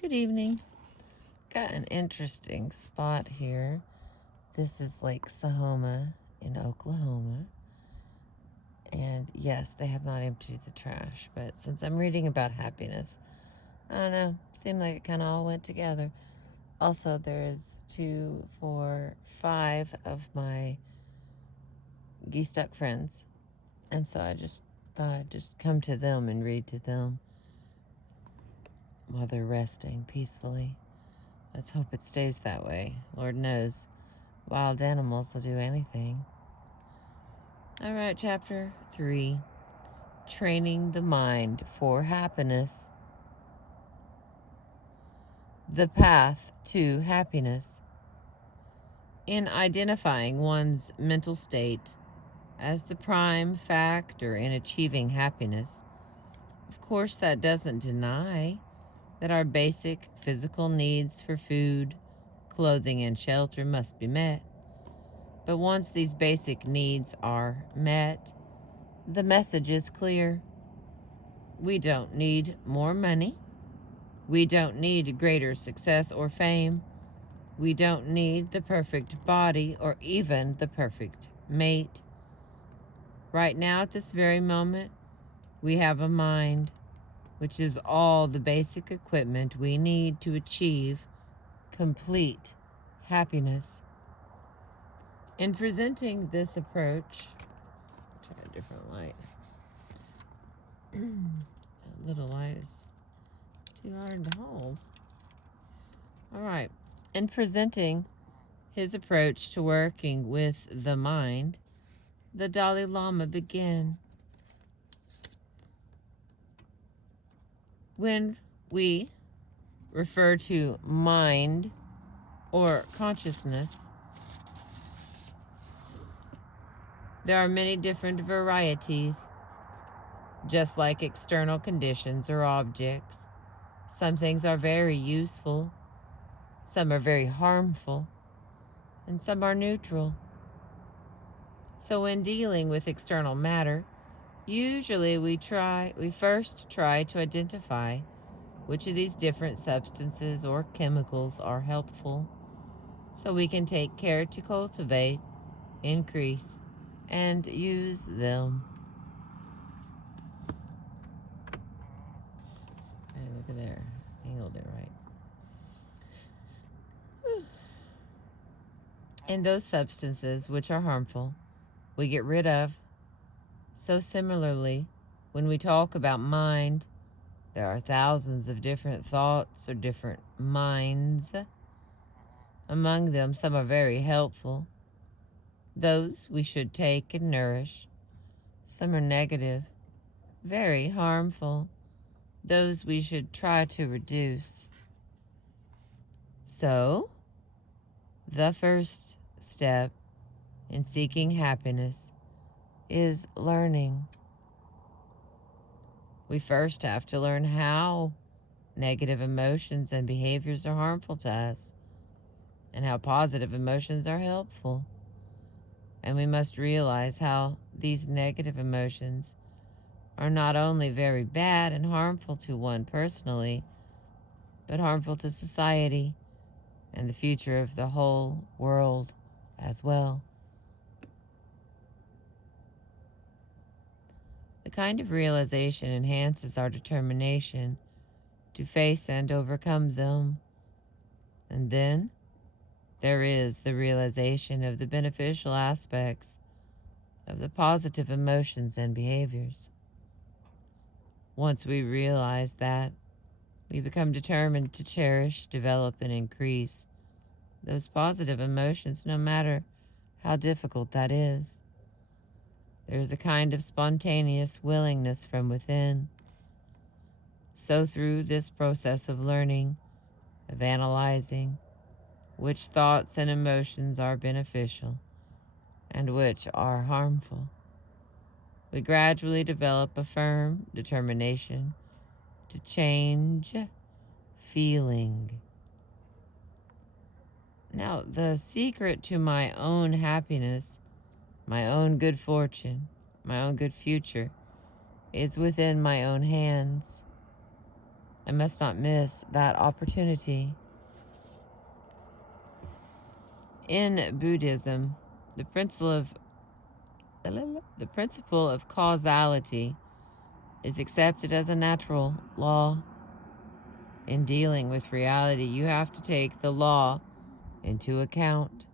Good evening. Got an interesting spot here. This is Lake Sahoma in Oklahoma. And yes, they have not emptied the trash, but since I'm reading about happiness, I don't know, seemed like it kind of all went together. Also, there's 2, 4, 5 of my geese duck friends. And so I just thought I'd just come to them and read to them while they're resting peacefully. Let's hope it stays that way. Lord knows, wild animals will do anything. All right, chapter 3, Training the Mind for Happiness. The path to happiness. In identifying one's mental state as the prime factor in achieving happiness, of course, that doesn't deny that our basic physical needs for food, clothing, and shelter must be met. But once these basic needs are met, the message is clear. We don't need more money. We don't need greater success or fame. We don't need the perfect body or even the perfect mate. Right now, at this very moment, we have a mind, which is all the basic equipment we need to achieve complete happiness. In presenting this approach, try a different light. That little light is too hard to hold. All right. In presenting his approach to working with the mind, the Dalai Lama began. When we refer to mind or consciousness, there are many different varieties. Just like external conditions or objects, some things are very useful, some are very harmful, and some are neutral. So when dealing with external matter, usually we first try to identify which of these different substances or chemicals are helpful, so we can take care to cultivate, increase, and use them. Hey, look at there. Angled it right. And those substances which are harmful, we get rid of. So similarly, when we talk about mind, there are thousands of different thoughts or different minds. Among them, some are very helpful. Those we should take and nourish. Some are negative, very harmful. Those we should try to reduce. So, the first step in seeking happiness is learning. We first have to learn how negative emotions and behaviors are harmful to us and how positive emotions are helpful. And we must realize how these negative emotions are not only very bad and harmful to one personally, but harmful to society and the future of the whole world as well. The kind of realization enhances our determination to face and overcome them. And then there is the realization of the beneficial aspects of the positive emotions and behaviors. Once we realize that, we become determined to cherish, develop, and increase those positive emotions, no matter how difficult that is. There is a kind of spontaneous willingness from within. So through this process of learning, of analyzing which thoughts and emotions are beneficial and which are harmful, we gradually develop a firm determination to change feeling. Now, the secret to my own happiness, my own good fortune, my own good future, is within my own hands. I must not miss that opportunity. In Buddhism, the principle of causality is accepted as a natural law. In dealing with reality, you have to take the law into account.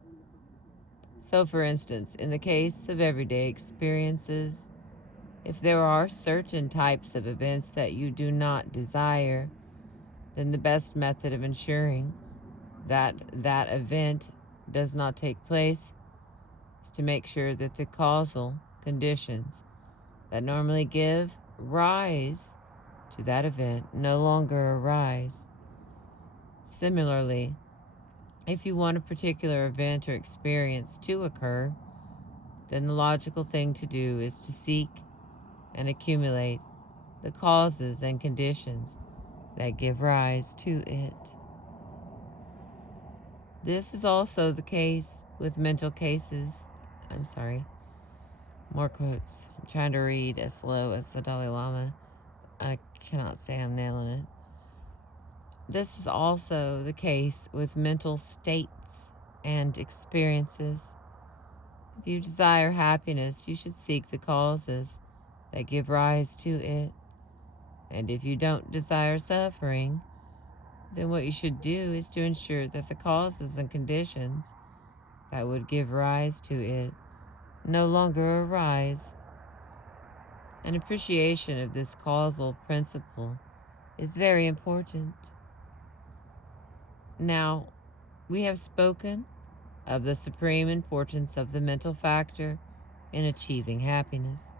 So, for instance, in the case of everyday experiences, if there are certain types of events that you do not desire, then the best method of ensuring that that event does not take place is to make sure that the causal conditions that normally give rise to that event no longer arise. Similarly, if you want a particular event or experience to occur, then the logical thing to do is to seek and accumulate the causes and conditions that give rise to it. This is also the case with mental cases. More quotes. I'm trying to read as slow as the Dalai Lama. I cannot say I'm nailing it. This is also the case with mental states and experiences. If you desire happiness, you should seek the causes that give rise to it. And if you don't desire suffering, then what you should do is to ensure that the causes and conditions that would give rise to it no longer arise. An appreciation of this causal principle is very important. Now, we have spoken of the supreme importance of the mental factor in achieving happiness.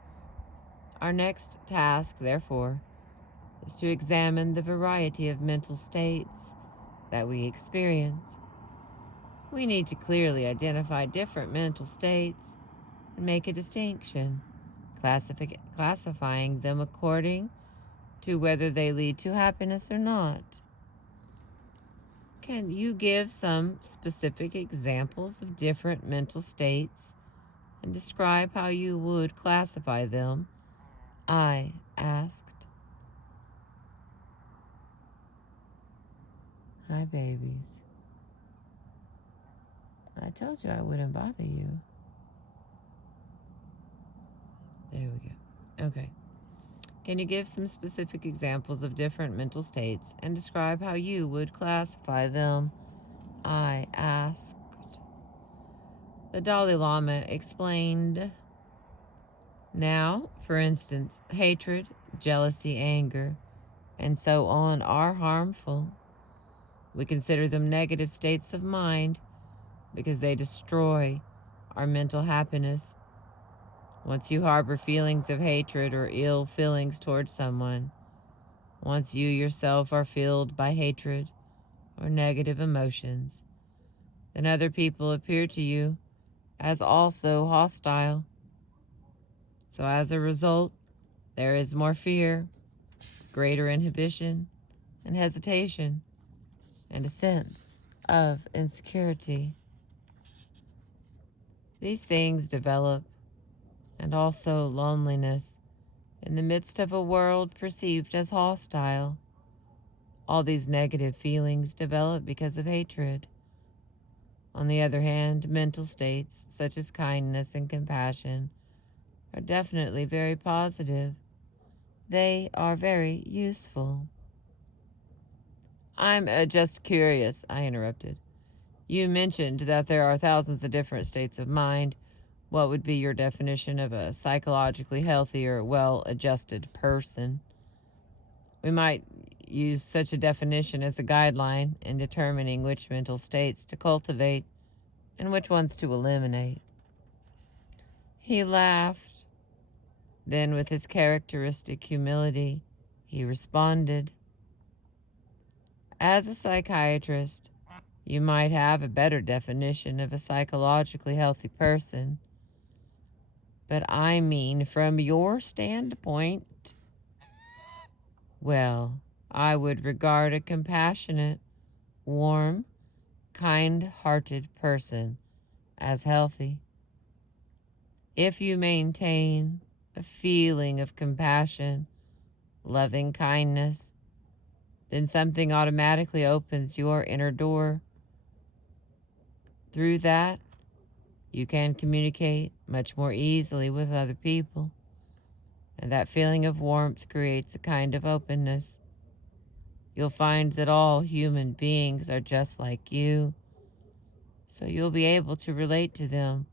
Our next task, therefore, is to examine the variety of mental states that we experience. We need to clearly identify different mental states and make a distinction, classifying them according to whether they lead to happiness or not. Can you give some specific examples of different mental states and describe how you would classify them? I asked. Hi, babies. I told you I wouldn't bother you. There we go. Okay. Can you give some specific examples of different mental states and describe how you would classify them? I asked. The Dalai Lama explained. Now, for instance, hatred, jealousy, anger, and so on are harmful. We consider them negative states of mind because they destroy our mental happiness. Once you harbor feelings of hatred or ill feelings towards someone, once you yourself are filled by hatred or negative emotions, then other people appear to you as also hostile. So as a result, there is more fear, greater inhibition and hesitation, and a sense of insecurity. These things develop, and also loneliness, in the midst of a world perceived as hostile. All these negative feelings develop because of hatred. On the other hand, mental states such as kindness and compassion are definitely very positive. They are very useful. I'm just curious, I interrupted. You mentioned that there are thousands of different states of mind. What would be your definition of a psychologically healthy or well-adjusted person? We might use such a definition as a guideline in determining which mental states to cultivate and which ones to eliminate. He laughed. Then, with his characteristic humility, he responded, as a psychiatrist, you might have a better definition of a psychologically healthy person. But I mean, from your standpoint, well, I would regard a compassionate, warm, kind-hearted person as healthy. If you maintain a feeling of compassion, loving kindness, then something automatically opens your inner door. Through that, you can communicate much more easily with other people, and that feeling of warmth creates a kind of openness. You'll find that all human beings are just like you, so you'll be able to relate to them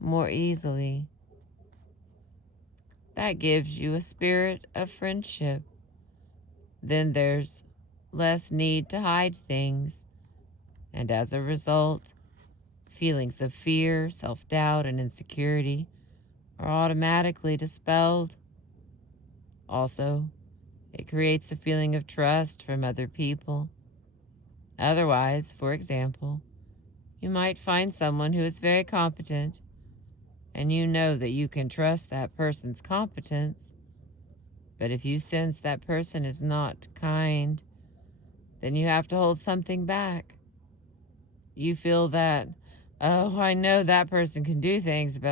more easily. That gives you a spirit of friendship. Then there's less need to hide things, and as a result, feelings of fear, self-doubt, and insecurity are automatically dispelled. Also, it creates a feeling of trust from other people. Otherwise, for example, you might find someone who is very competent, and you know that you can trust that person's competence. But if you sense that person is not kind, then you have to hold something back. You feel that, oh, I know that person can do things, but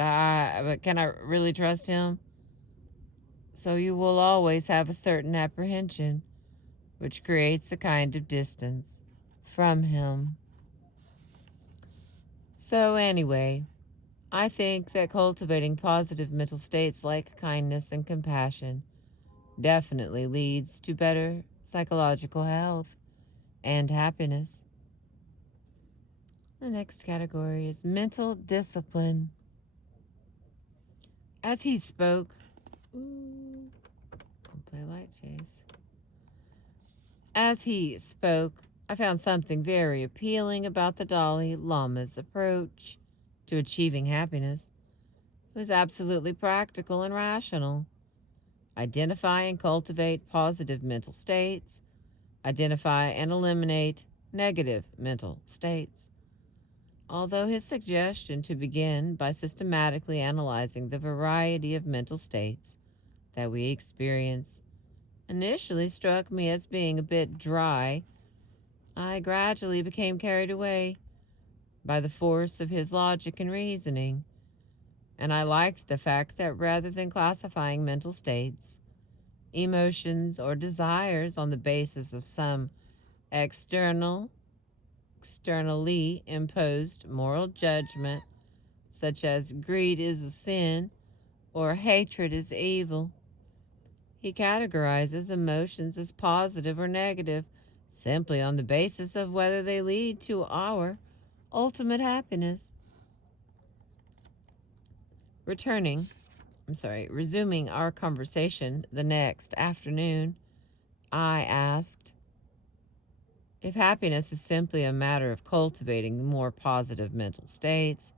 can I really trust him? So you will always have a certain apprehension, which creates a kind of distance from him. So anyway, I think that cultivating positive mental states like kindness and compassion definitely leads to better psychological health and happiness. The next category is mental discipline. As he spoke, don't play light chase. As he spoke, I found something very appealing about the Dalai Lama's approach to achieving happiness. It was absolutely practical and rational. Identify and cultivate positive mental states. Identify and eliminate negative mental states. Although his suggestion to begin by systematically analyzing the variety of mental states that we experience initially struck me as being a bit dry, I gradually became carried away by the force of his logic and reasoning, and I liked the fact that rather than classifying mental states, emotions, or desires on the basis of some externally imposed moral judgment, such as greed is a sin or hatred is evil, he categorizes emotions as positive or negative simply on the basis of whether they lead to our ultimate happiness. Resuming our conversation the next afternoon, I asked, if happiness is simply a matter of cultivating more positive mental states,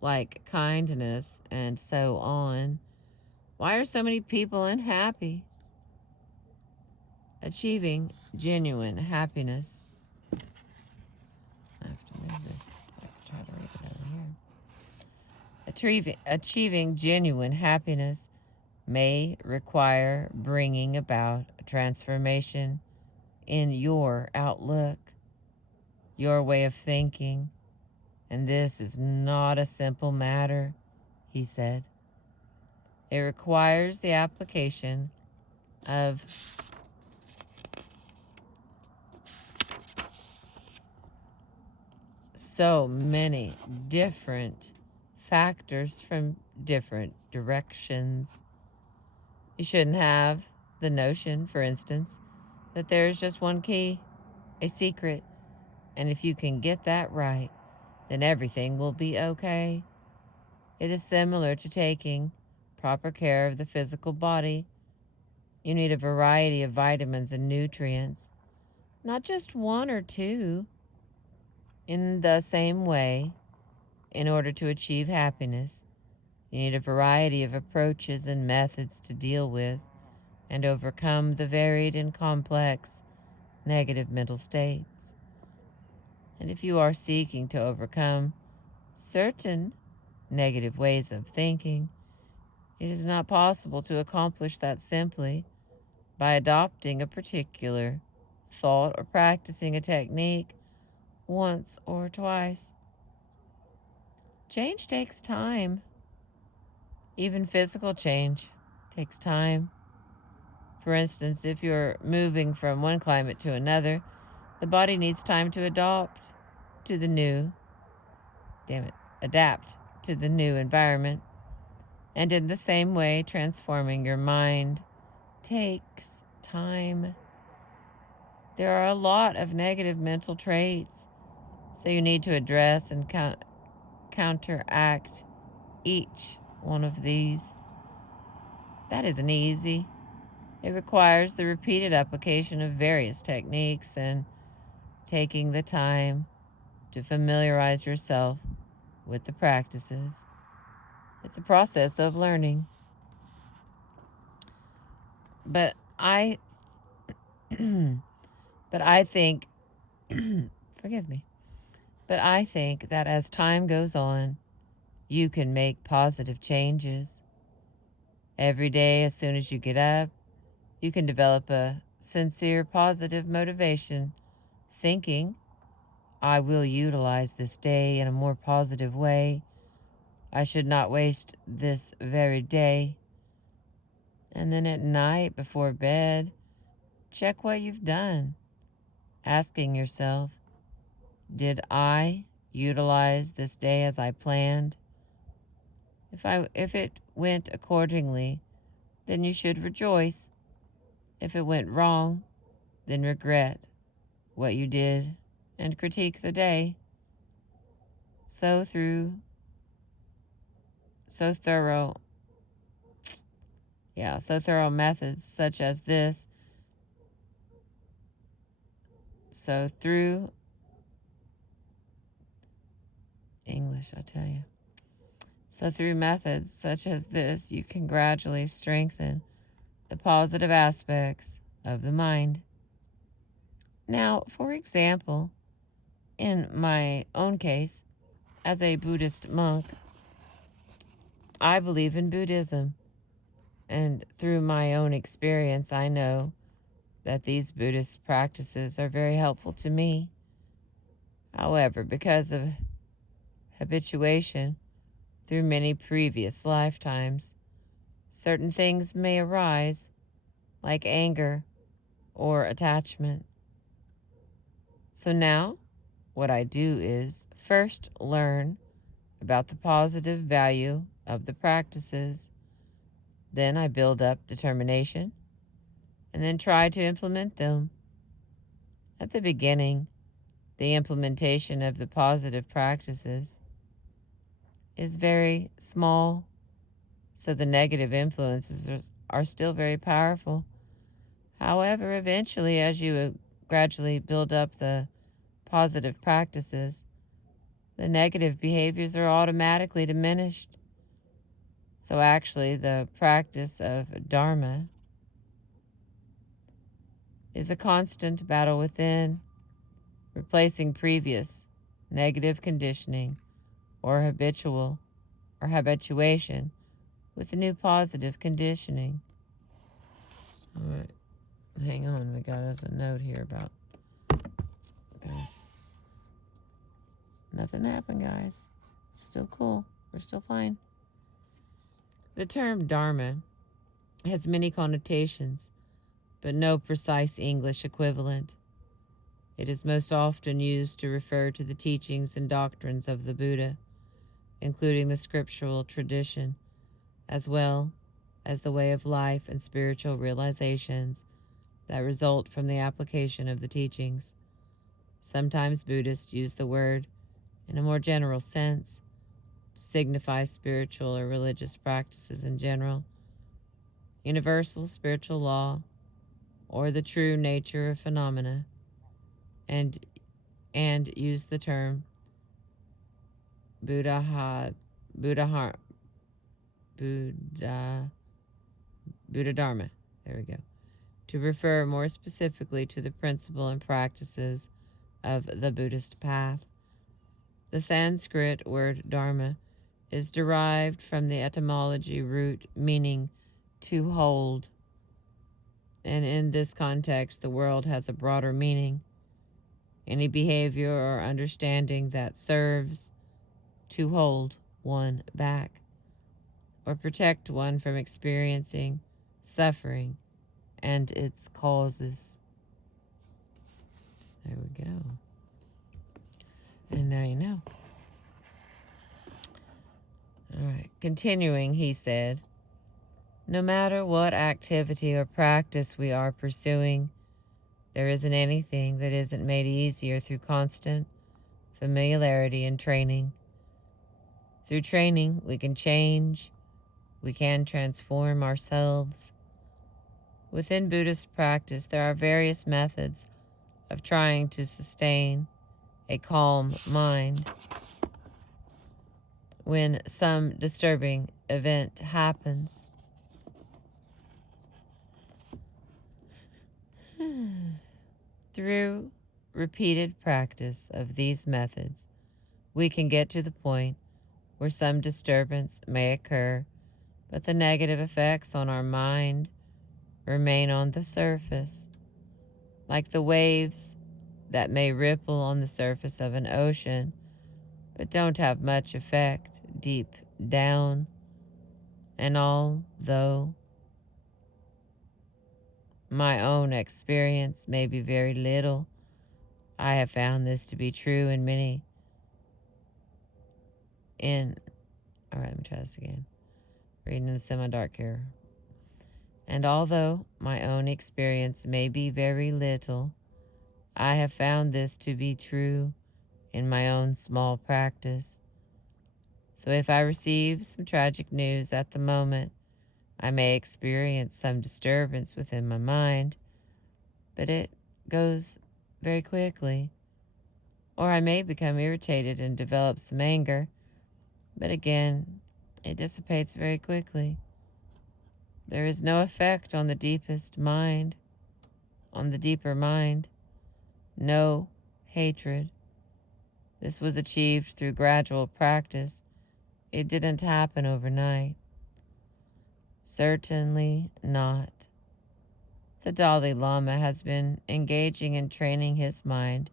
like kindness and so on, why are so many people unhappy? Achieving genuine happiness. I have to move this so I can try to read it over here. Achieving genuine happiness may require bringing about a transformation in your outlook, your way of thinking, and this is not a simple matter, he said. It requires the application of so many different factors from different directions. You shouldn't have the notion, for instance, that there is just one key, a secret, and if you can get that right, then everything will be okay. It is similar to taking proper care of the physical body. You need a variety of vitamins and nutrients, not just one or two. In the same way, in order to achieve happiness, you need a variety of approaches and methods to deal with and overcome the varied and complex negative mental states. And if you are seeking to overcome certain negative ways of thinking, it is not possible to accomplish that simply by adopting a particular thought or practicing a technique once or twice. Change takes time. Even physical change takes time. For instance, if you're moving from one climate to another, the body needs time to adapt to the new environment. And in the same way, transforming your mind takes time. There are a lot of negative mental traits, so you need to address and counteract each one of these. That isn't easy. It requires the repeated application of various techniques and taking the time to familiarize yourself with the practices. It's a process of learning. But I think forgive me. But I think that as time goes on, you can make positive changes. Every day, as soon as you get up, you can develop a sincere positive motivation, thinking, I will utilize this day in a more positive way. I should not waste this very day. And then at night, before bed, check what you've done, asking yourself, did I utilize this day as I planned? If it went accordingly, then you should rejoice. If it went wrong, then regret what you did and critique the day. So thorough methods such as this. So through methods such as this, you can gradually strengthen the positive aspects of the mind. Now, for example, in my own case, as a Buddhist monk, I believe in Buddhism. And through my own experience, I know that these Buddhist practices are very helpful to me. However, because of habituation through many previous lifetimes, certain things may arise, like anger or attachment. So now, what I do is first learn about the positive value of the practices. Then I build up determination and then try to implement them. At the beginning, the implementation of the positive practices is very small, so the negative influences are still very powerful. However, eventually, as you gradually build up the positive practices, the negative behaviors are automatically diminished. So actually, the practice of Dharma is a constant battle within, replacing previous negative conditioning or habituation with a new positive conditioning. All right, hang on. We got us a note here about, guys. Nothing happened, guys. It's still cool. We're still fine. The term Dharma has many connotations, but no precise English equivalent. It is most often used to refer to the teachings and doctrines of the Buddha, including the scriptural tradition, as well as the way of life and spiritual realizations that result from the application of the teachings. Sometimes Buddhists use the word in a more general sense to signify spiritual or religious practices in general, universal spiritual law, or the true nature of phenomena, and use the term Buddha Dharma, there we go, to refer more specifically to the principle and practices of the Buddhist path. The Sanskrit word dharma is derived from the etymology root meaning to hold, and in this context, the word has a broader meaning. Any behavior or understanding that serves to hold one back or protect one from experiencing suffering and its causes. There we go. And now you know. All right. Continuing, he said, no matter what activity or practice we are pursuing, there isn't anything that isn't made easier through constant familiarity and training. Through training, we can change, we can transform ourselves. Within Buddhist practice, there are various methods of trying to sustain a calm mind. When some disturbing event happens, through repeated practice of these methods, we can get to the point where some disturbance may occur, but the negative effects on our mind remain on the surface, like the waves that may ripple on the surface of an ocean, but don't have much effect deep down. And although my own experience may be very little, I have found this to be true in many. All right, let me try this again. Reading in the semi-dark here. And although my own experience may be very little, I have found this to be true in my own small practice. So if I receive some tragic news at the moment, I may experience some disturbance within my mind, but it goes very quickly. Or I may become irritated and develop some anger, but again, it dissipates very quickly. There is no effect on the deepest mind, on the deeper mind. No hatred. This was achieved through gradual practice. It didn't happen overnight. Certainly not. The Dalai Lama has been engaging in training his mind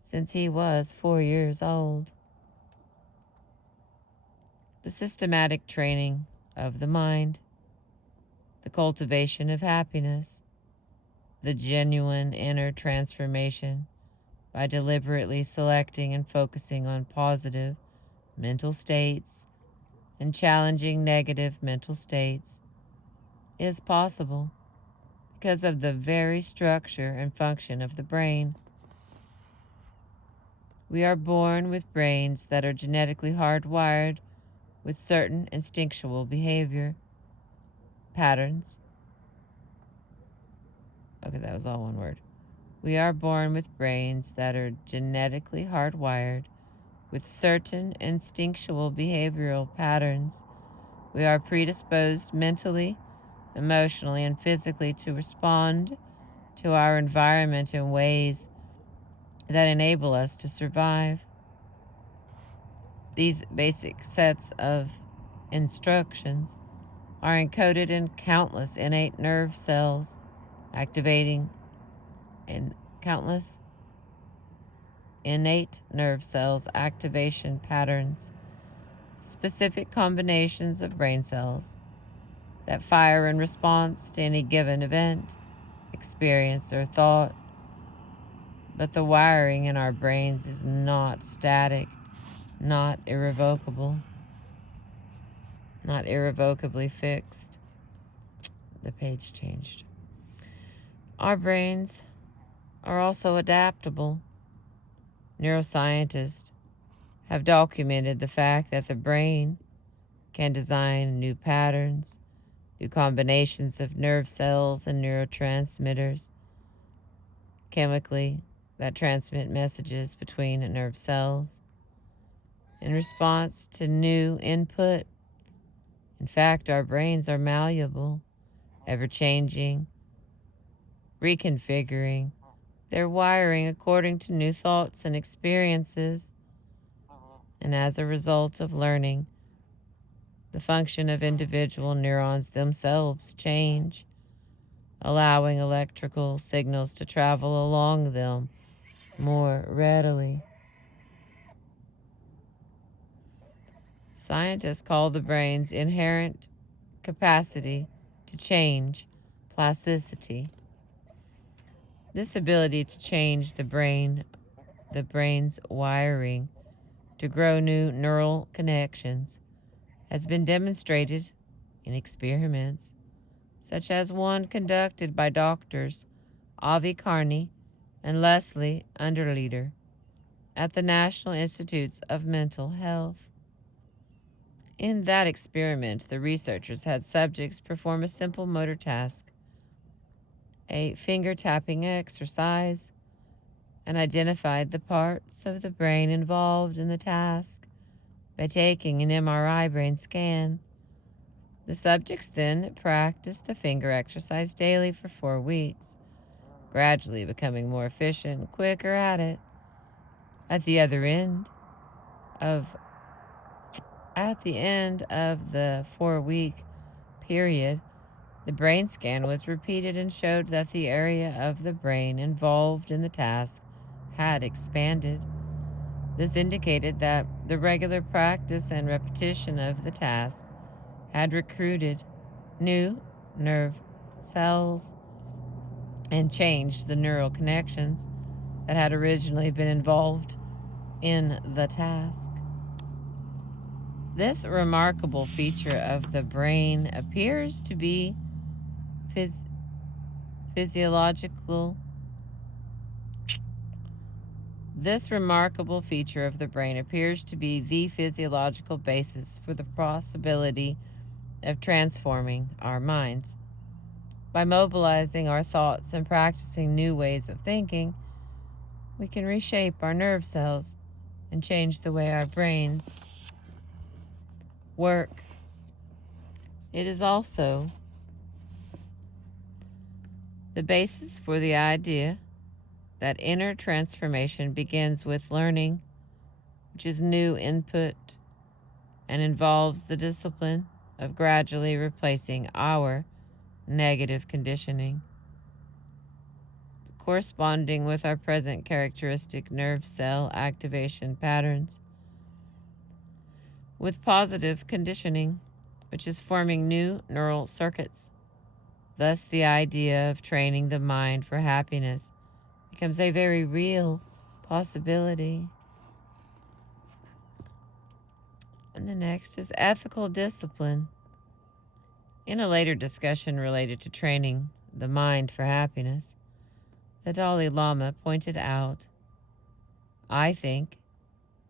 since he was 4 years old. The systematic training of the mind, the cultivation of happiness, the genuine inner transformation by deliberately selecting and focusing on positive mental states and challenging negative mental states is possible because of the very structure and function of the brain. We are born with brains that are genetically hardwired with certain instinctual behavior patterns. Okay, that was all one word. We are born with brains that are genetically hardwired with certain instinctual behavioral patterns. We are predisposed mentally, emotionally, and physically to respond to our environment in ways that enable us to survive. These basic sets of instructions are encoded in countless innate nerve cells, activating in countless innate nerve cells activation patterns, specific combinations of brain cells that fire in response to any given event, experience, or thought. But the wiring in our brains is not static, not irrevocable, not irrevocably fixed. The page changed. Our brains are also adaptable. Neuroscientists have documented the fact that the brain can design new patterns, new combinations of nerve cells and neurotransmitters, chemically, that transmit messages between nerve cells in response to new input. In fact, our brains are malleable, ever-changing, reconfiguring their wiring according to new thoughts and experiences. And as a result of learning, the function of individual neurons themselves change, allowing electrical signals to travel along them more readily. Scientists call the brain's inherent capacity to change plasticity. This ability to change the brain's wiring to grow new neural connections, has been demonstrated in experiments, such as one conducted by doctors Avi Carney and Leslie Underleader at the National Institutes of Mental Health. In that experiment, the researchers had subjects perform a simple motor task, a finger tapping exercise, and identified the parts of the brain involved in the task by taking an MRI brain scan. The subjects then practiced the finger exercise daily for 4 weeks, gradually becoming more efficient and quicker at it. At the end of the 4-week period, the brain scan was repeated and showed that the area of the brain involved in the task had expanded. This indicated that the regular practice and repetition of the task had recruited new nerve cells and changed the neural connections that had originally been involved in the task. This remarkable feature of the brain appears to be physiological. This remarkable feature of the brain appears to be the physiological basis for the possibility of transforming our minds. By mobilizing our thoughts and practicing new ways of thinking, we can reshape our nerve cells and change the way our brains work. It is also the basis for the idea that inner transformation begins with learning, which is new input and involves the discipline of gradually replacing our negative conditioning, corresponding with our present characteristic nerve cell activation patterns, with positive conditioning, which is forming new neural circuits. Thus, the idea of training the mind for happiness becomes a very real possibility. And the next is ethical discipline. In a later discussion related to training the mind for happiness, the Dalai Lama pointed out, I think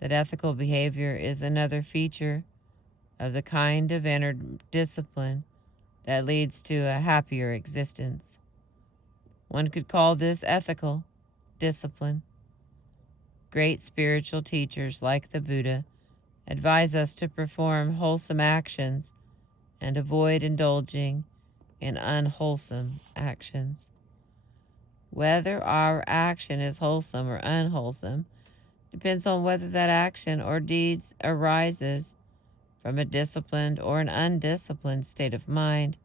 that ethical behavior is another feature of the kind of inner discipline that leads to a happier existence. One could call this ethical discipline. Great spiritual teachers like the Buddha advise us to perform wholesome actions and avoid indulging in unwholesome actions. Whether our action is wholesome or unwholesome depends on whether that action or deeds arises from a disciplined or an undisciplined state of mind.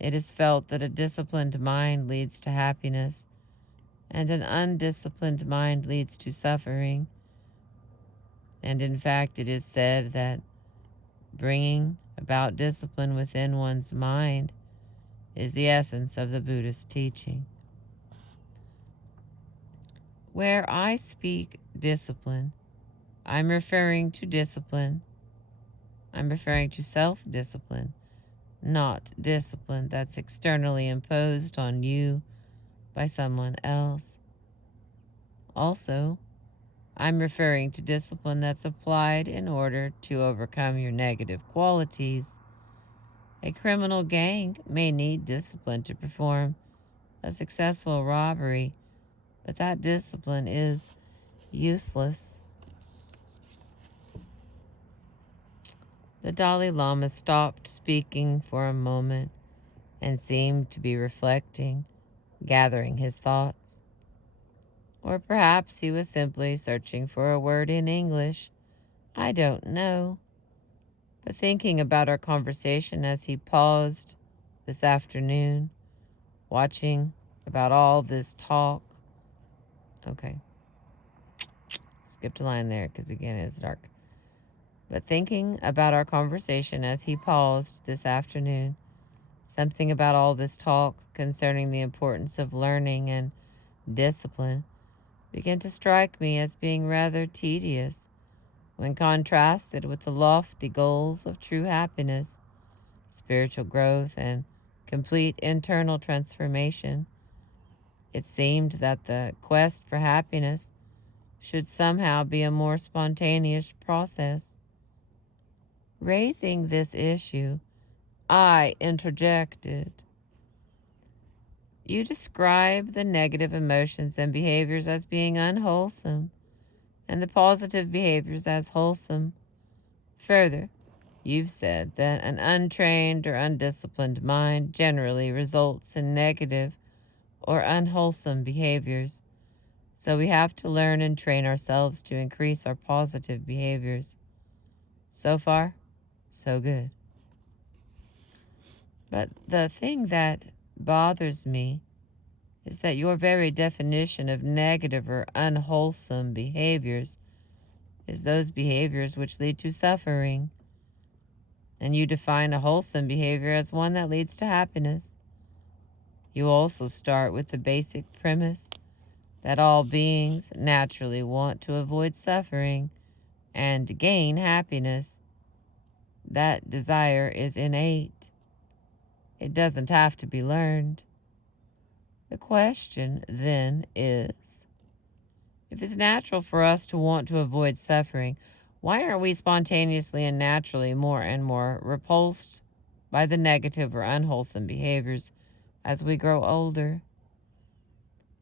It is felt that a disciplined mind leads to happiness, and an undisciplined mind leads to suffering. And in fact, it is said that bringing about discipline within one's mind is the essence of the Buddhist teaching. Where I speak discipline, I'm referring to self-discipline, not discipline that's externally imposed on you by someone else. Also, I'm referring to discipline that's applied in order to overcome your negative qualities. A criminal gang may need discipline to perform a successful robbery, but that discipline is useless. The Dalai Lama stopped speaking for a moment and seemed to be reflecting, gathering his thoughts. Or perhaps he was simply searching for a word in English. I don't know. But thinking about our conversation as he paused this afternoon, watching about all this talk. Okay. Skipped a line there because, again, it's dark. But thinking about our conversation as he paused this afternoon, Something about all this talk concerning the importance of learning and discipline began to strike me as being rather tedious when contrasted with the lofty goals of true happiness, spiritual growth, and complete internal transformation. It seemed that the quest for happiness should somehow be a more spontaneous process. Raising this issue, I interjected. You describe the negative emotions and behaviors as being unwholesome, and the positive behaviors as wholesome. Further, you've said that an untrained or undisciplined mind generally results in negative or unwholesome behaviors, so we have to learn and train ourselves to increase our positive behaviors. So far, so good. But the thing that bothers me is that your very definition of negative or unwholesome behaviors is those behaviors which lead to suffering. And you define a wholesome behavior as one that leads to happiness. You also start with the basic premise that all beings naturally want to avoid suffering and gain happiness. That desire is innate. It doesn't have to be learned. The question, then, is, if it's natural for us to want to avoid suffering, why aren't we spontaneously and naturally more and more repulsed by the negative or unwholesome behaviors as we grow older?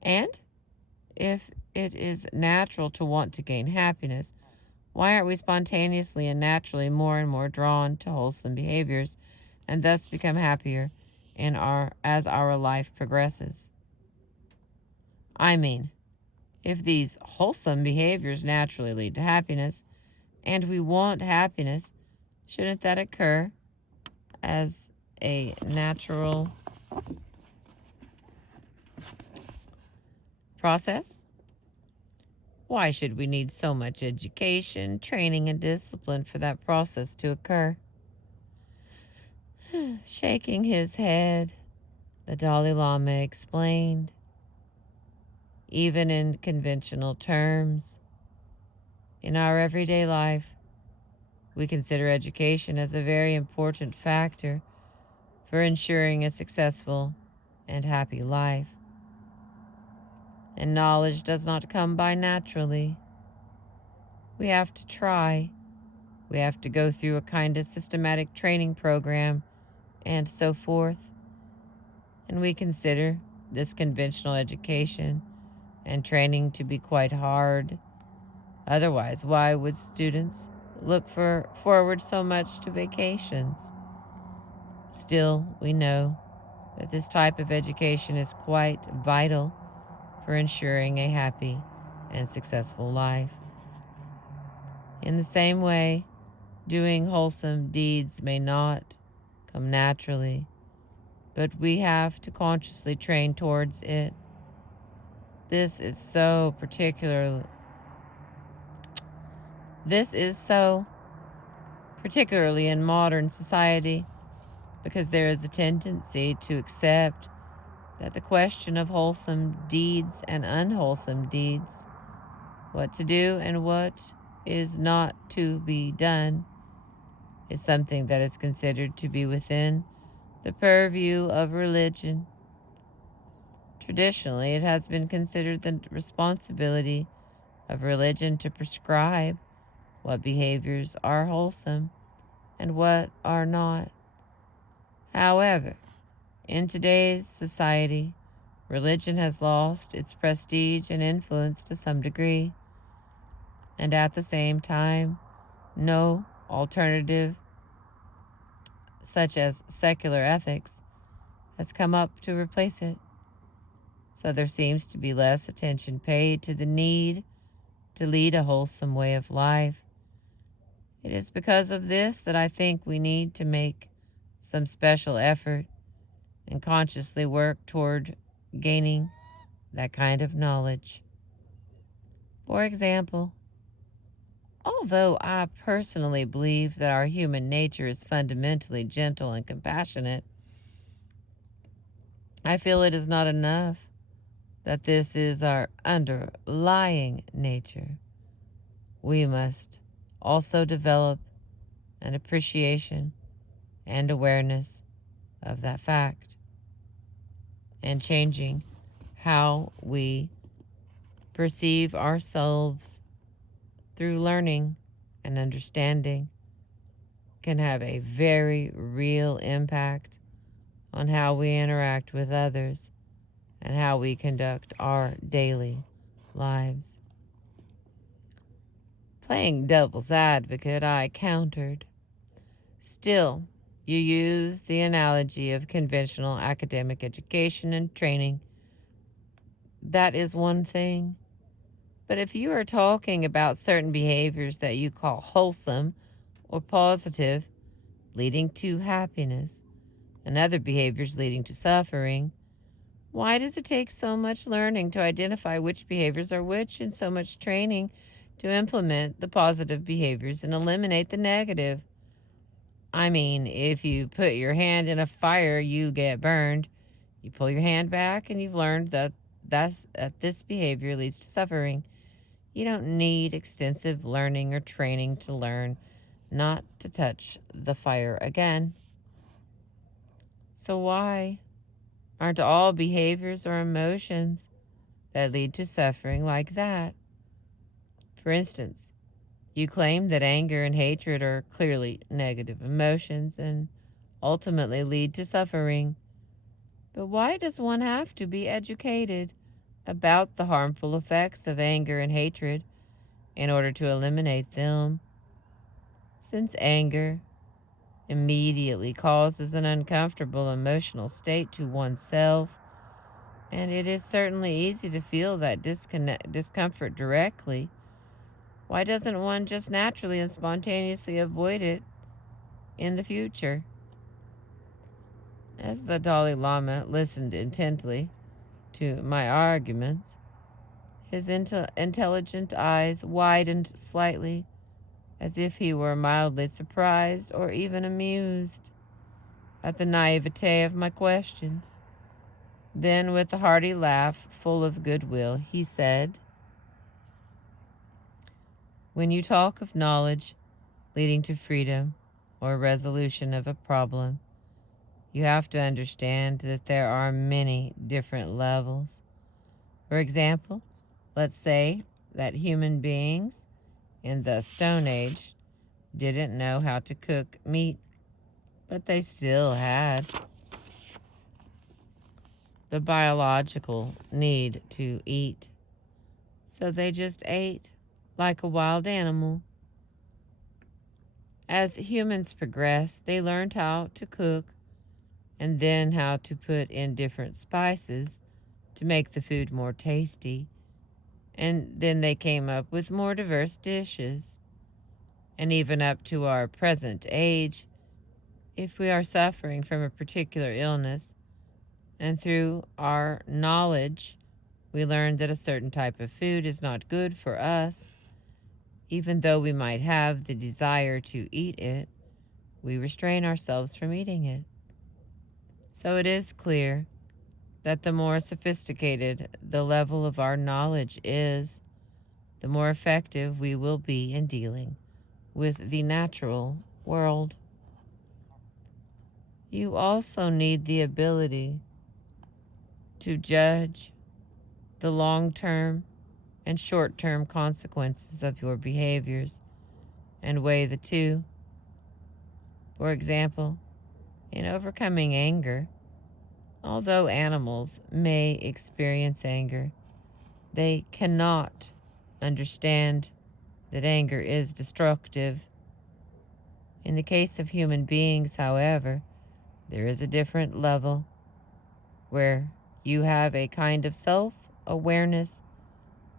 And if it is natural to want to gain happiness, why aren't we spontaneously and naturally more and more drawn to wholesome behaviors and thus become happier as our life progresses? I mean, if these wholesome behaviors naturally lead to happiness, and we want happiness, shouldn't that occur as a natural process? Why should we need so much education, training, and discipline for that process to occur? Shaking his head, the Dalai Lama explained, even in conventional terms, in our everyday life, we consider education as a very important factor for ensuring a successful and happy life. And knowledge does not come by naturally. We have to try. We have to go through a kind of systematic training program and so forth. And we consider this conventional education and training to be quite hard. Otherwise, why would students look forward so much to vacations? Still, we know that this type of education is quite vital for ensuring a happy and successful life. In the same way, doing wholesome deeds may not come naturally, but we have to consciously train towards it. This is so particularly in modern society, because there is a tendency to accept that the question of wholesome deeds and unwholesome deeds, what to do and what is not to be done, is something that is considered to be within the purview of religion. Traditionally, it has been considered the responsibility of religion to prescribe what behaviors are wholesome and what are not. However, in today's society, religion has lost its prestige and influence to some degree, and at the same time, no alternative, such as secular ethics, has come up to replace it. So there seems to be less attention paid to the need to lead a wholesome way of life. It is because of this that I think we need to make some special effort and consciously work toward gaining that kind of knowledge. For example, although I personally believe that our human nature is fundamentally gentle and compassionate, I feel it is not enough that this is our underlying nature. We must also develop an appreciation and awareness of that fact, and changing how we perceive ourselves through learning and understanding can have a very real impact on how we interact with others and how we conduct our daily lives. Playing devil's advocate, I countered. Still, you use the analogy of conventional academic education and training. That is one thing. But if you are talking about certain behaviors that you call wholesome or positive, leading to happiness, and other behaviors leading to suffering, why does it take so much learning to identify which behaviors are which and so much training to implement the positive behaviors and eliminate the negative? I mean, if you put your hand in a fire, you get burned. You pull your hand back and you've learned that this behavior leads to suffering. You don't need extensive learning or training to learn not to touch the fire again. So why aren't all behaviors or emotions that lead to suffering like that? For instance, you claim that anger and hatred are clearly negative emotions and ultimately lead to suffering. But why does one have to be educated about the harmful effects of anger and hatred in order to eliminate them? Since anger immediately causes an uncomfortable emotional state to oneself, and it is certainly easy to feel that discomfort directly, why doesn't one just naturally and spontaneously avoid it in the future? As the Dalai Lama listened intently to my arguments, his intelligent eyes widened slightly, as if he were mildly surprised or even amused at the naivete of my questions. Then, with a hearty laugh full of goodwill, he said, "When you talk of knowledge leading to freedom or resolution of a problem, you have to understand that there are many different levels. For example, let's say that human beings in the Stone Age didn't know how to cook meat, but they still had the biological need to eat. So they just ate like a wild animal. As humans progressed, they learned how to cook and then how to put in different spices to make the food more tasty. And then they came up with more diverse dishes. And even up to our present age, if we are suffering from a particular illness, and through our knowledge, we learn that a certain type of food is not good for us, even though we might have the desire to eat it, we restrain ourselves from eating it. So it is clear that the more sophisticated the level of our knowledge is, the more effective we will be in dealing with the natural world. You also need the ability to judge the long-term and short-term consequences of your behaviors and weigh the two. For example, in overcoming anger, although animals may experience anger, they cannot understand that anger is destructive. In the case of human beings, however, there is a different level where you have a kind of self-awareness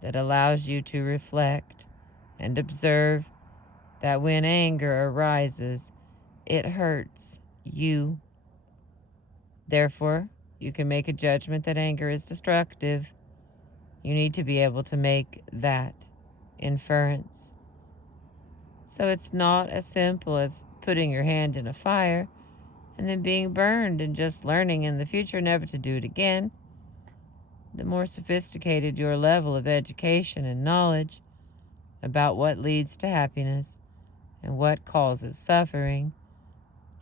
that allows you to reflect and observe that when anger arises, it hurts you. Therefore, you can make a judgment that anger is destructive. You need to be able to make that inference. So it's not as simple as putting your hand in a fire. and then being burned and just learning in the future never to do it again, the more sophisticated your level of education and knowledge about what leads to happiness and what causes suffering,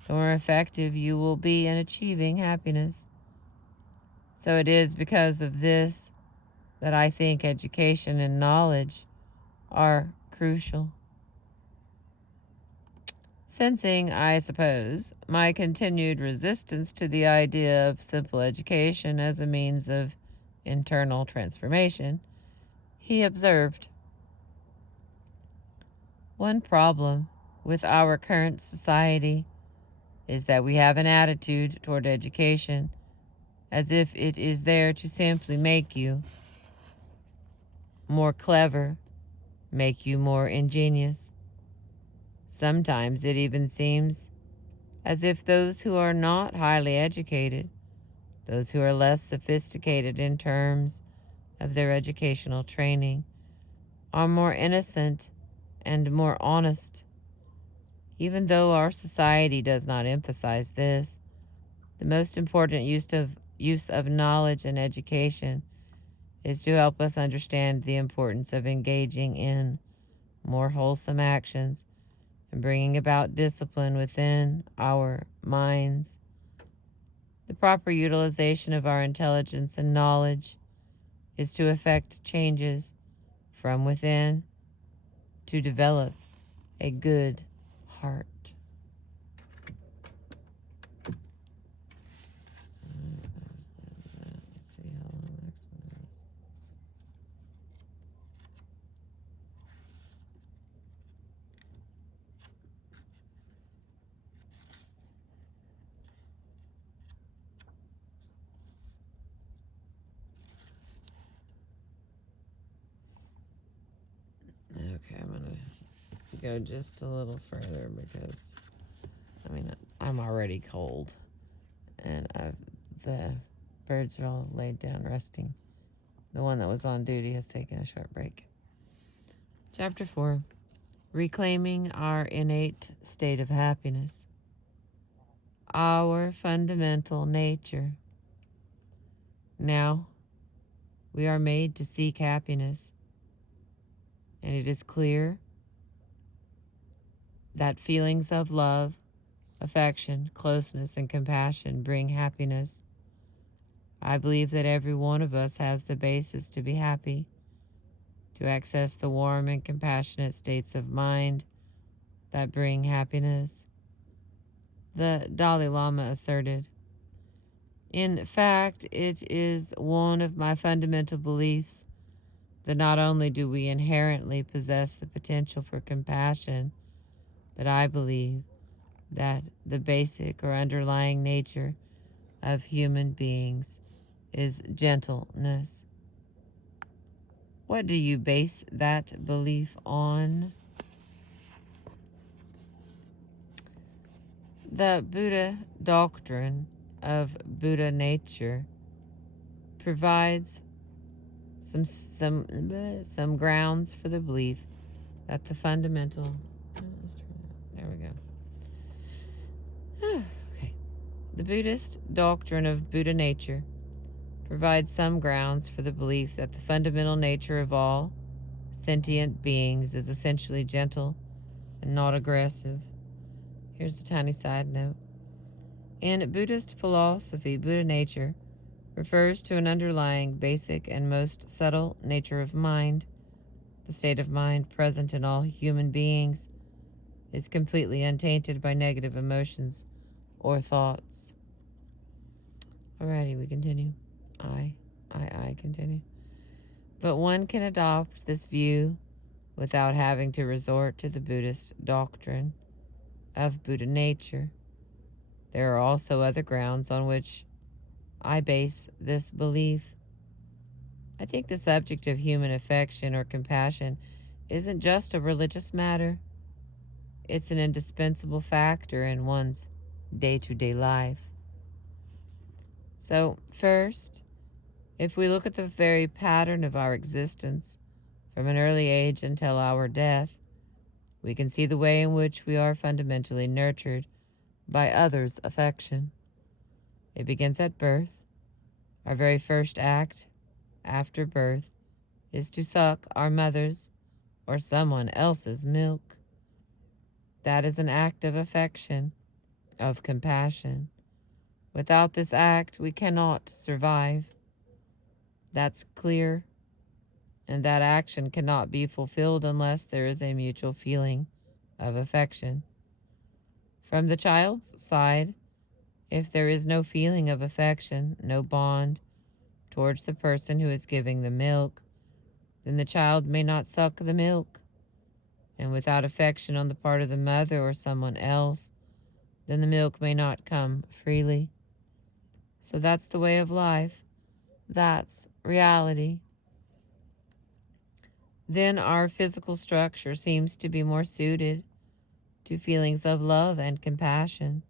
the more effective you will be in achieving happiness. So it is because of this that I think education and knowledge are crucial. Sensing, I suppose, my continued resistance to the idea of simple education as a means of internal transformation, he observed, "One problem with our current society is that we have an attitude toward education as if it is there to simply make you more clever, make you more ingenious. Sometimes it even seems as if those who are not highly educated, those who are less sophisticated in terms of their educational training, are more innocent and more honest. Even though our society does not emphasize this, the most important use of knowledge and education is to help us understand the importance of engaging in more wholesome actions and bringing about discipline within our minds. The proper utilization of our intelligence and knowledge is to effect changes from within to develop a good heart." Let's see how long the next one is. Okay, I'm going to go just a little further because, I'm already cold and the birds are all laid down resting. The one that was on duty has taken a short break. Chapter 4, Reclaiming Our Innate State of Happiness. Our fundamental nature. Now, we are made to seek happiness, and it is clear that feelings of love, affection, closeness, and compassion bring happiness. I believe that every one of us has the basis to be happy, to access the warm and compassionate states of mind that bring happiness. The Dalai Lama asserted, "In fact, it is one of my fundamental beliefs that not only do we inherently possess the potential for compassion, but I believe that the basic or underlying nature of human beings is gentleness." What do you base that belief on? The Buddha doctrine of Buddha nature provides some grounds for the belief that the fundamental... There we go. Okay. The Buddhist doctrine of Buddha nature provides some grounds for the belief that the fundamental nature of all sentient beings is essentially gentle and not aggressive. Here's a tiny side note. In Buddhist philosophy, Buddha nature refers to an underlying, basic, and most subtle nature of mind. The state of mind present in all human beings is completely untainted by negative emotions or thoughts. Alrighty, we continue. I continue. But one can adopt this view without having to resort to the Buddhist doctrine of Buddha nature. There are also other grounds on which I base this belief. I think the subject of human affection or compassion isn't just a religious matter. It's an indispensable factor in one's day-to-day life. So, first, if we look at the very pattern of our existence from an early age until our death, we can see the way in which we are fundamentally nurtured by others' affection. It begins at birth. Our very first act after birth is to suck our mother's or someone else's milk. That is an act of affection, of compassion. Without this act, we cannot survive. That's clear. And that action cannot be fulfilled unless there is a mutual feeling of affection. From the child's side, if there is no feeling of affection, no bond towards the person who is giving the milk, then the child may not suck the milk. And without affection on the part of the mother or someone else, then the milk may not come freely. So that's the way of life. That's reality. Then our physical structure seems to be more suited to feelings of love and compassion.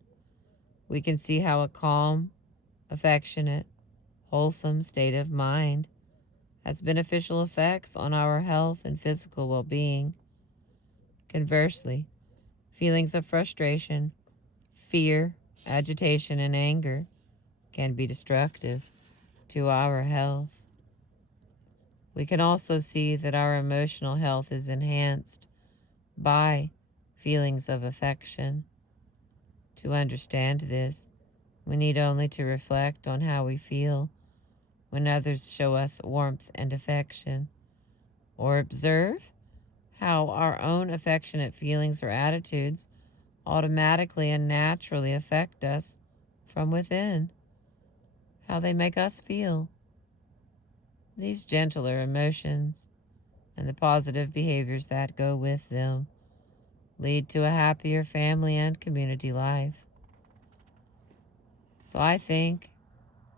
We can see how a calm, affectionate, wholesome state of mind has beneficial effects on our health and physical well-being. Conversely, feelings of frustration, fear, agitation, and anger can be destructive to our health. We can also see that our emotional health is enhanced by feelings of affection. To understand this, we need only to reflect on how we feel when others show us warmth and affection, or observe how our own affectionate feelings or attitudes automatically and naturally affect us from within, how they make us feel. These gentler emotions and the positive behaviors that go with them lead to a happier family and community life. So I think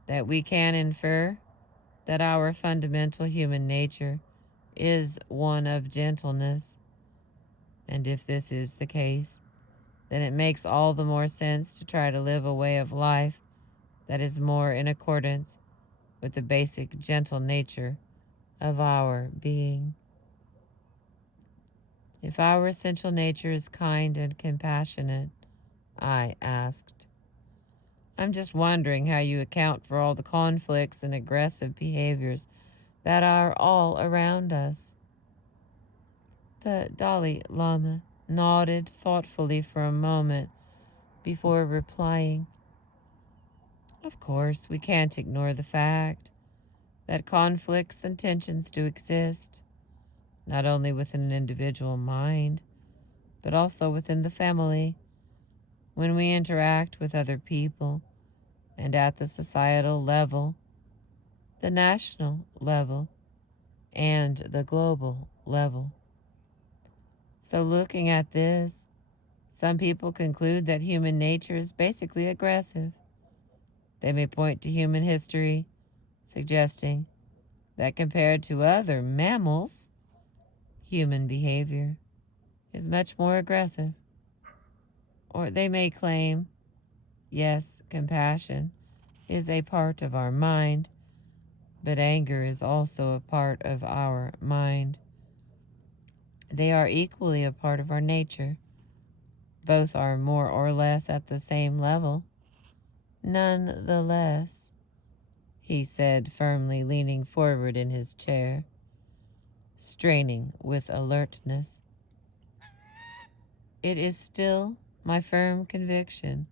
that we can infer that our fundamental human nature is one of gentleness. And if this is the case, then it makes all the more sense to try to live a way of life that is more in accordance with the basic gentle nature of our being. If our essential nature is kind and compassionate, I asked, I'm just wondering how you account for all the conflicts and aggressive behaviors that are all around us. The Dalai Lama nodded thoughtfully for a moment before replying. Of course, we can't ignore the fact that conflicts and tensions do exist, not only within an individual mind, but also within the family, when we interact with other people, and at the societal level, the national level, and the global level. So looking at this, some people conclude that human nature is basically aggressive. They may point to human history, suggesting that compared to other mammals, human behavior is much more aggressive. Or they may claim, yes, compassion is a part of our mind, but anger is also a part of our mind. They are equally a part of our nature. Both are more or less at the same level. Nonetheless, he said firmly, leaning forward in his chair, straining with alertness, it is still my firm conviction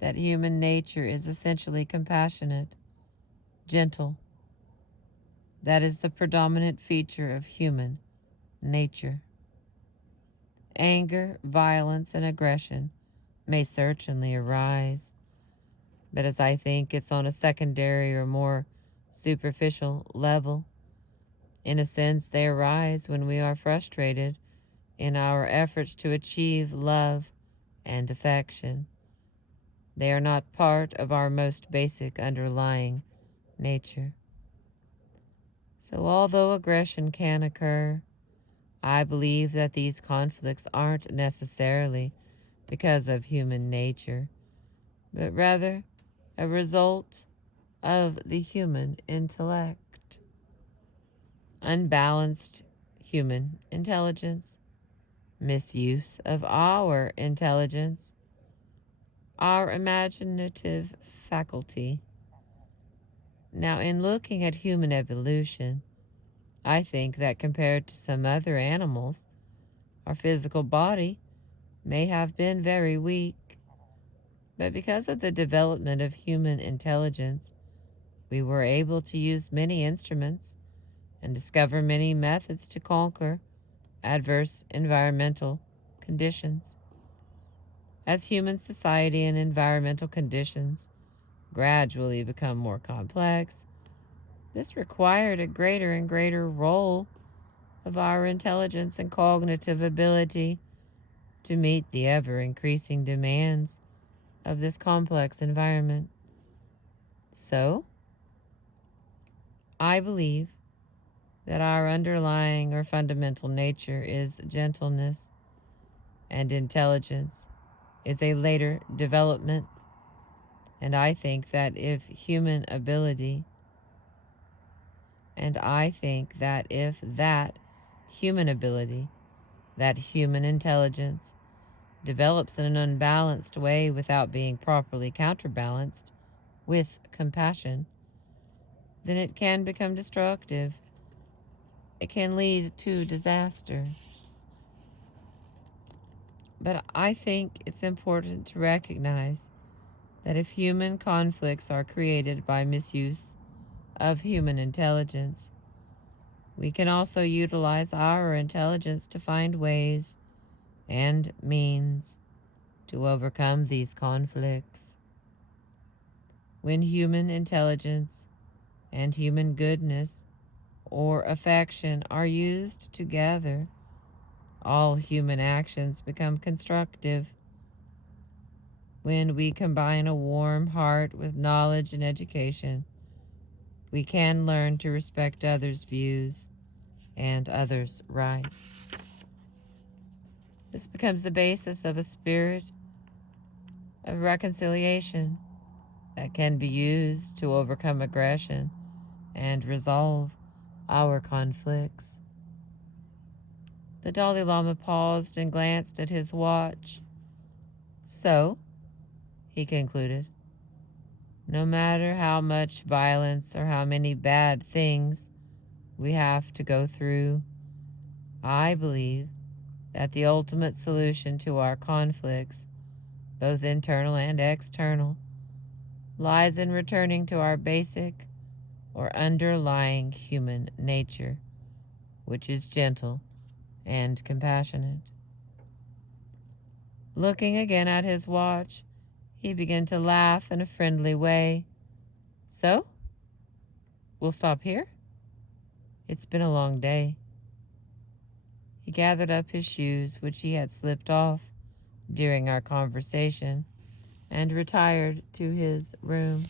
that human nature is essentially compassionate, gentle. That is the predominant feature of human nature. Anger, violence, and aggression may certainly arise, but as I think it's on a secondary or more superficial level. In a sense, they arise when we are frustrated in our efforts to achieve love and affection. They are not part of our most basic underlying nature. So although aggression can occur, I believe that these conflicts aren't necessarily because of human nature, but rather a result of the human intellect. Unbalanced human intelligence, misuse of our intelligence, our imaginative faculty. Now, in looking at human evolution, I think that compared to some other animals, our physical body may have been very weak. But because of the development of human intelligence, we were able to use many instruments and discover many methods to conquer adverse environmental conditions. As human society and environmental conditions gradually become more complex, this required a greater and greater role of our intelligence and cognitive ability to meet the ever-increasing demands of this complex environment. So, I believe that our underlying or fundamental nature is gentleness, and intelligence is a later development. And I think that if human ability, that human intelligence develops in an unbalanced way without being properly counterbalanced with compassion, then it can become destructive. It can lead to disaster. But I think it's important to recognize that if human conflicts are created by misuse of human intelligence, we can also utilize our intelligence to find ways and means to overcome these conflicts. When human intelligence and human goodness or affection are used together, all human actions become constructive. When we combine a warm heart with knowledge and education, we can learn to respect others' views and others' rights. This becomes the basis of a spirit of reconciliation that can be used to overcome aggression and resolve our conflicts. The Dalai Lama paused and glanced at his watch. So, he concluded, no matter how much violence or how many bad things we have to go through, I believe that the ultimate solution to our conflicts, both internal and external, lies in returning to our basic or underlying human nature, which is gentle and compassionate. Looking again at his watch, he began to laugh in a friendly way. So, we'll stop here? It's been a long day. He gathered up his shoes, which he had slipped off during our conversation, and retired to his room.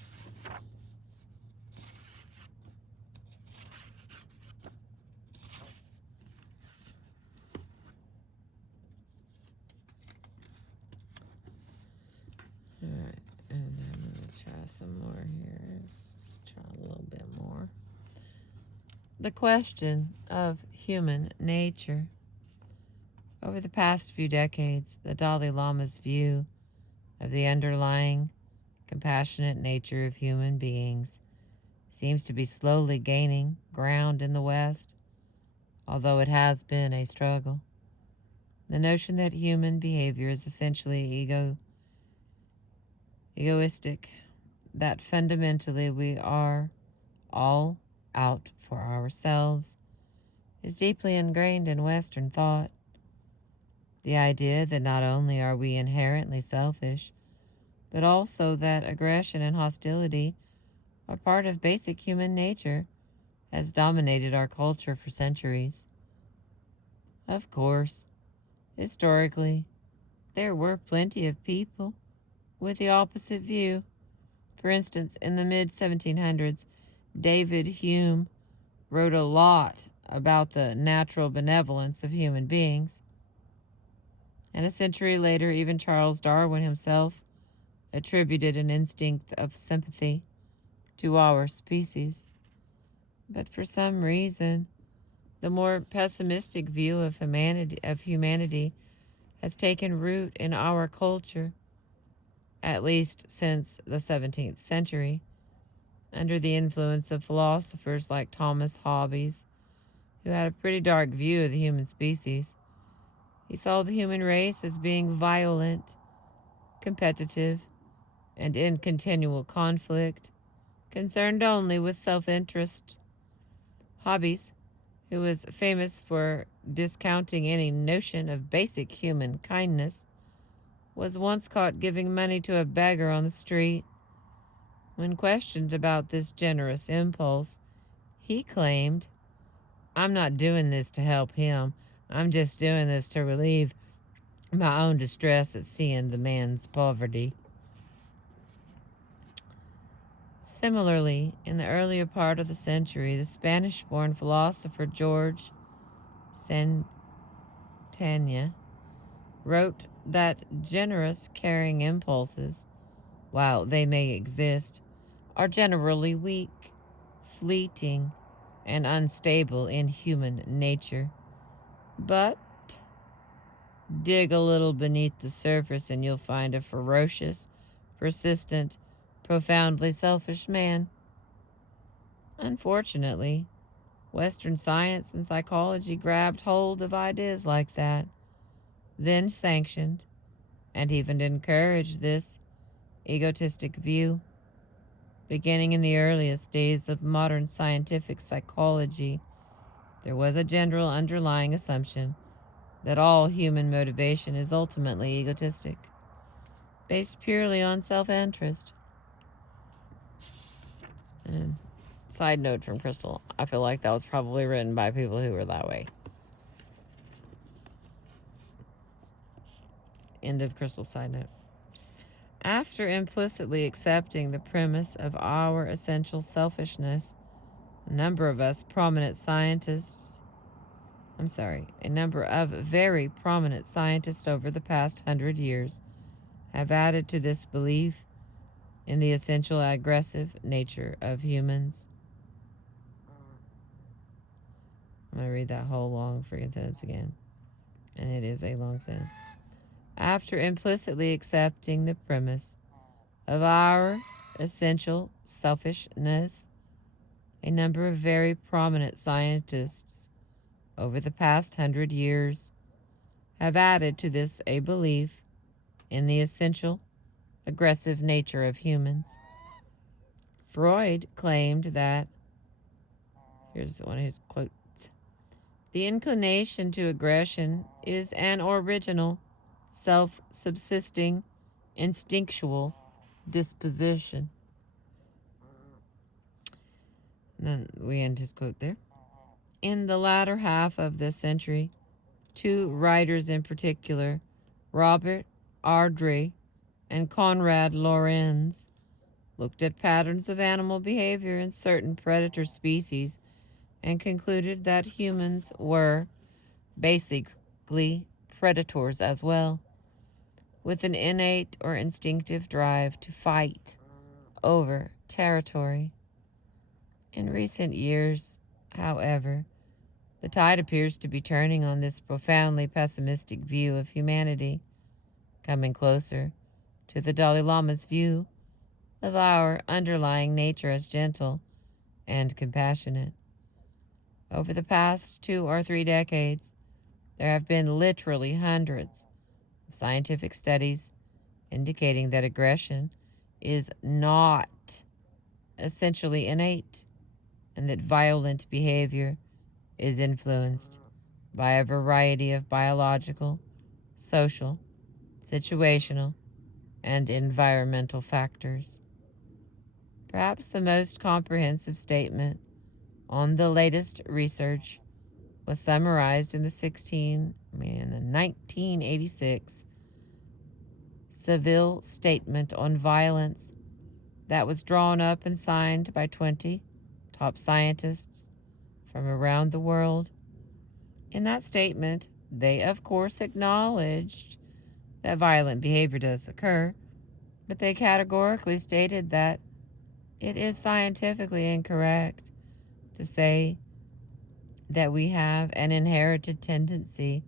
All right, and I'm going to try some more here. Let's try a little bit more. The question of human nature. Over the past few decades, the Dalai Lama's view of the underlying compassionate nature of human beings seems to be slowly gaining ground in the West, although it has been a struggle. The notion that human behavior is essentially egoistic, that fundamentally we are all out for ourselves, is deeply ingrained in Western thought. The idea that not only are we inherently selfish, but also that aggression and hostility are part of basic human nature has dominated our culture for centuries. Of course, historically, there were plenty of people with the opposite view. For instance, in the mid-1700s, David Hume wrote a lot about the natural benevolence of human beings. And a century later, even Charles Darwin himself attributed an instinct of sympathy to our species. But for some reason, the more pessimistic view of humanity has taken root in our culture, at least since the 17th century, under the influence of philosophers like Thomas Hobbes, who had a pretty dark view of the human species. He saw the human race as being violent, competitive, and in continual conflict, concerned only with self-interest. Hobbes, who was famous for discounting any notion of basic human kindness, was once caught giving money to a beggar on the street. When questioned about this generous impulse, he claimed, "I'm not doing this to help him. I'm just doing this to relieve my own distress at seeing the man's poverty." Similarly, in the earlier part of the century, the Spanish-born philosopher George Santayana wrote that generous, caring impulses, while they may exist, are generally weak, fleeting, and unstable in human nature. But dig a little beneath the surface and you'll find a ferocious, persistent, profoundly selfish man. Unfortunately, Western science and psychology grabbed hold of ideas like that, then sanctioned and even encouraged this egotistic view. Beginning in the earliest days of modern scientific psychology, there was a general underlying assumption that all human motivation is ultimately egotistic, based purely on self-interest. And side note from Crystal, I feel like that was probably written by people who were that way. End of Crystal's side note. After implicitly accepting the premise of our essential selfishness, a number of very prominent scientists over the past 100 years have added to this belief in the essential aggressive nature of humans. I'm going to read that whole long freaking sentence again. And it is a long sentence. After implicitly accepting the premise of our essential selfishness, a number of very prominent scientists over the past 100 years have added to this a belief in the essential aggressive nature of humans. Freud claimed that, here's one of his quotes, "The inclination to aggression is an original, self-subsisting, instinctual disposition." And then we end his quote there. In the latter half of this century, two writers in particular, Robert Ardrey and Konrad Lorenz, looked at patterns of animal behavior in certain predator species and concluded that humans were basically predators as well, with an innate or instinctive drive to fight over territory. In recent years, however, the tide appears to be turning on this profoundly pessimistic view of humanity, coming closer to the Dalai Lama's view of our underlying nature as gentle and compassionate. Over the past 2 or 3 decades, there have been literally hundreds of scientific studies indicating that aggression is not essentially innate, and that violent behavior is influenced by a variety of biological, social, situational, and environmental factors. Perhaps the most comprehensive statement on the latest research was summarized in the 1986 Seville Statement on Violence that was drawn up and signed by 20 top scientists from around the world. In that statement, they of course acknowledged that violent behavior does occur, but they categorically stated that it is scientifically incorrect to say that we have an inherited tendency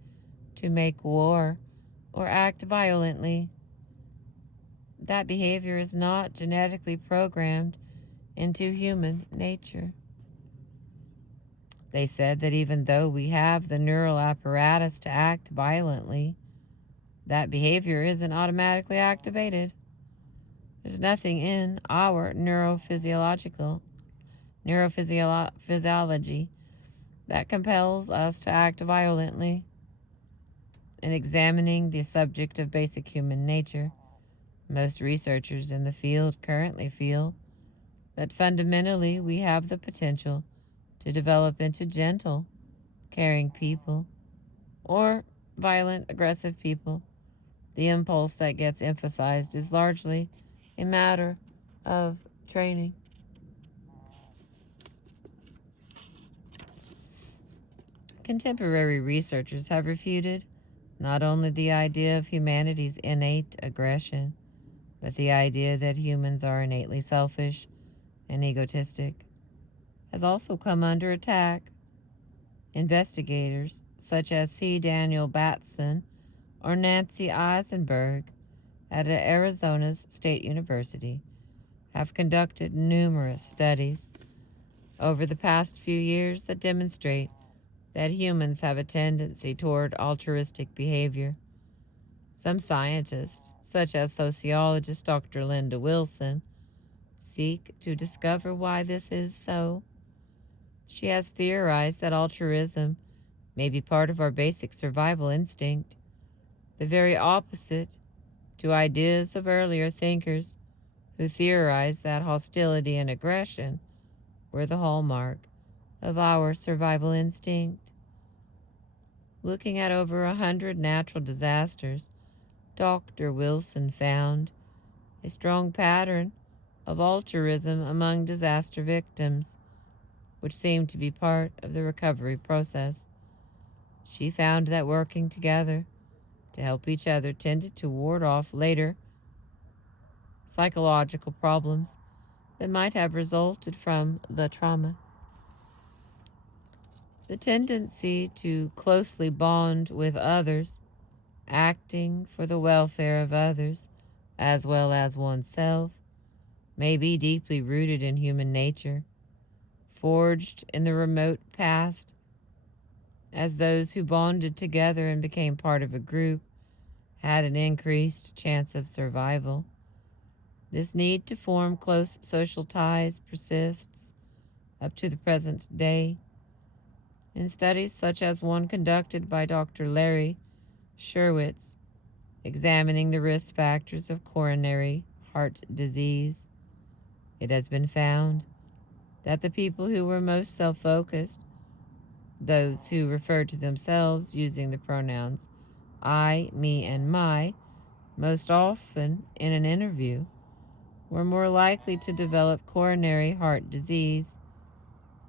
to make war or act violently. that behavior is not genetically programmed into human nature. They said that even though we have the neural apparatus to act violently, that behavior isn't automatically activated. There's nothing in our neurophysiology that compels us to act violently. In examining the subject of basic human nature, most researchers in the field currently feel that fundamentally we have the potential to develop into gentle, caring people, or violent, aggressive people. The impulse that gets emphasized is largely a matter of training. Contemporary researchers have refuted not only the idea of humanity's innate aggression, but the idea that humans are innately selfish and egotistic has also come under attack. Investigators such as C. Daniel Batson or Nancy Eisenberg at Arizona State University have conducted numerous studies over the past few years that demonstrate that humans have a tendency toward altruistic behavior. Some scientists, such as sociologist Dr. Linda Wilson, seek to discover why this is so. She has theorized that altruism may be part of our basic survival instinct, the very opposite to ideas of earlier thinkers who theorized that hostility and aggression were the hallmark of our survival instinct. Looking at over 100 natural disasters, Dr. Wilson found a strong pattern of altruism among disaster victims, which seemed to be part of the recovery process. She found that working together to help each other tended to ward off later psychological problems that might have resulted from the trauma. The tendency to closely bond with others, acting for the welfare of others as well as oneself, may be deeply rooted in human nature, forged in the remote past, as those who bonded together and became part of a group had an increased chance of survival. This need to form close social ties persists up to the present day. In studies such as one conducted by Dr. Larry Sherwitz, examining the risk factors of coronary heart disease, it has been found that the people who were most self-focused, those who referred to themselves using the pronouns I, me, and my, most often in an interview, were more likely to develop coronary heart disease,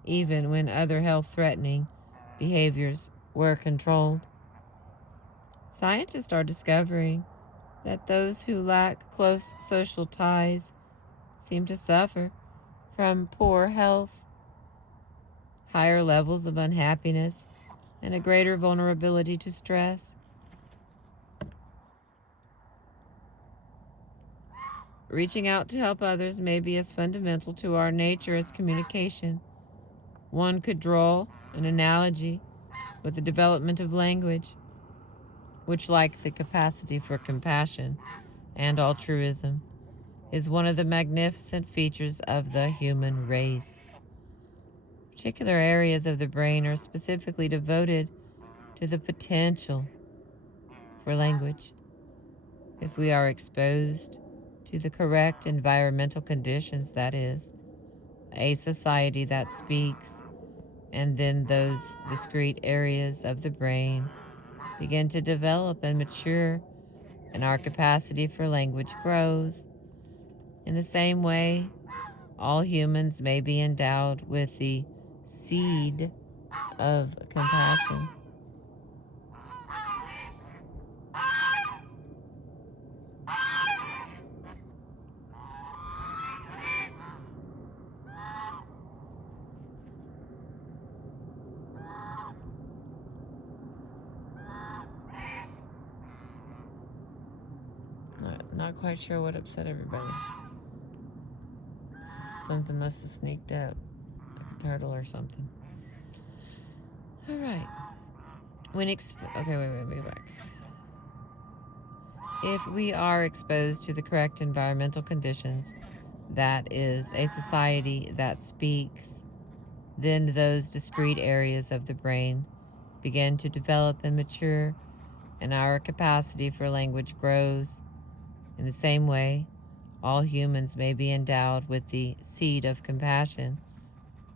even when other health-threatening behaviors were controlled. Scientists are discovering that those who lack close social ties seem to suffer from poor health, higher levels of unhappiness, and a greater vulnerability to stress. Reaching out to help others may be as fundamental to our nature as communication. One could draw an analogy with the development of language, which, like the capacity for compassion and altruism, is one of the magnificent features of the human race. Particular areas of the brain are specifically devoted to the potential for language. If we are exposed to the correct environmental conditions, that is, a society that speaks, and then those discrete areas of the brain begin to develop and mature, and our capacity for language grows. In the same way, all humans may be endowed with the seed of compassion. Not quite sure what upset everybody. Something must have sneaked out, like a turtle or something. All right. Okay, wait, back. If we are exposed to the correct environmental conditions, that is, a society that speaks, then those discrete areas of the brain begin to develop and mature, and our capacity for language grows. In the same way, all humans may be endowed with the seed of compassion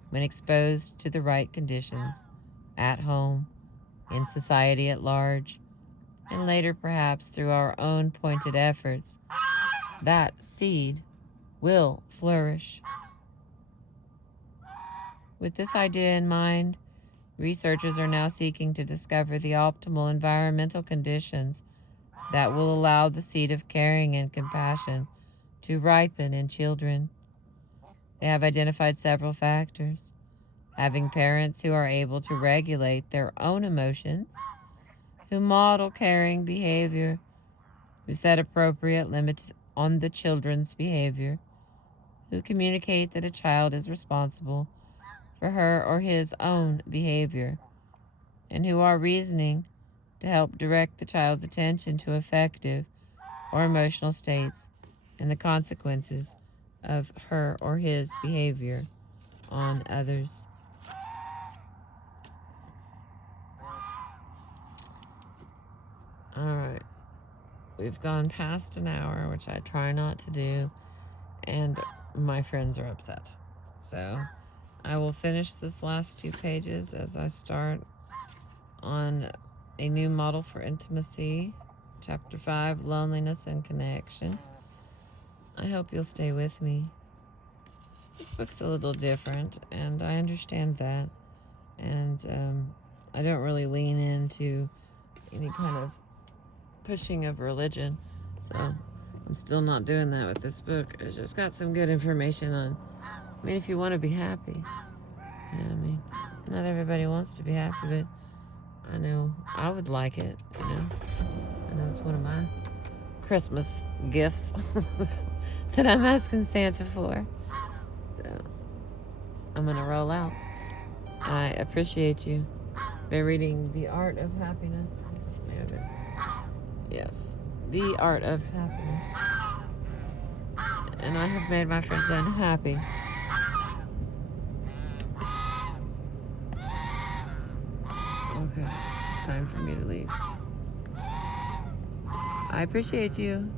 when exposed to the right conditions, at home, in society at large, and later perhaps through our own pointed efforts. That seed will flourish. With this idea in mind, researchers are now seeking to discover the optimal environmental conditions that will allow the seed of caring and compassion to ripen in children. They have identified several factors: having parents who are able to regulate their own emotions, who model caring behavior, who set appropriate limits on the children's behavior, who communicate that a child is responsible for her or his own behavior, and who are reasoning to help direct the child's attention to affective or emotional states and the consequences of her or his behavior on others. All right. We've gone past an hour, which I try not to do, and my friends are upset. So I will finish this last 2 pages as I start on a new model for intimacy, Chapter 5, Loneliness and Connection. I hope you'll stay with me. This book's a little different, and I understand that. And I don't really lean into any kind of pushing of religion, so I'm still not doing that with this book. It's just got some good information on, if you want to be happy, not everybody wants to be happy, but I know I would like it, I know it's one of my Christmas gifts that I'm asking Santa for. So I'm gonna roll out. I appreciate you. Been reading The Art of Happiness. That's the name of it. Yes, The Art of Happiness. And I have made my friends unhappy. Okay, it's time for me to leave. I appreciate you.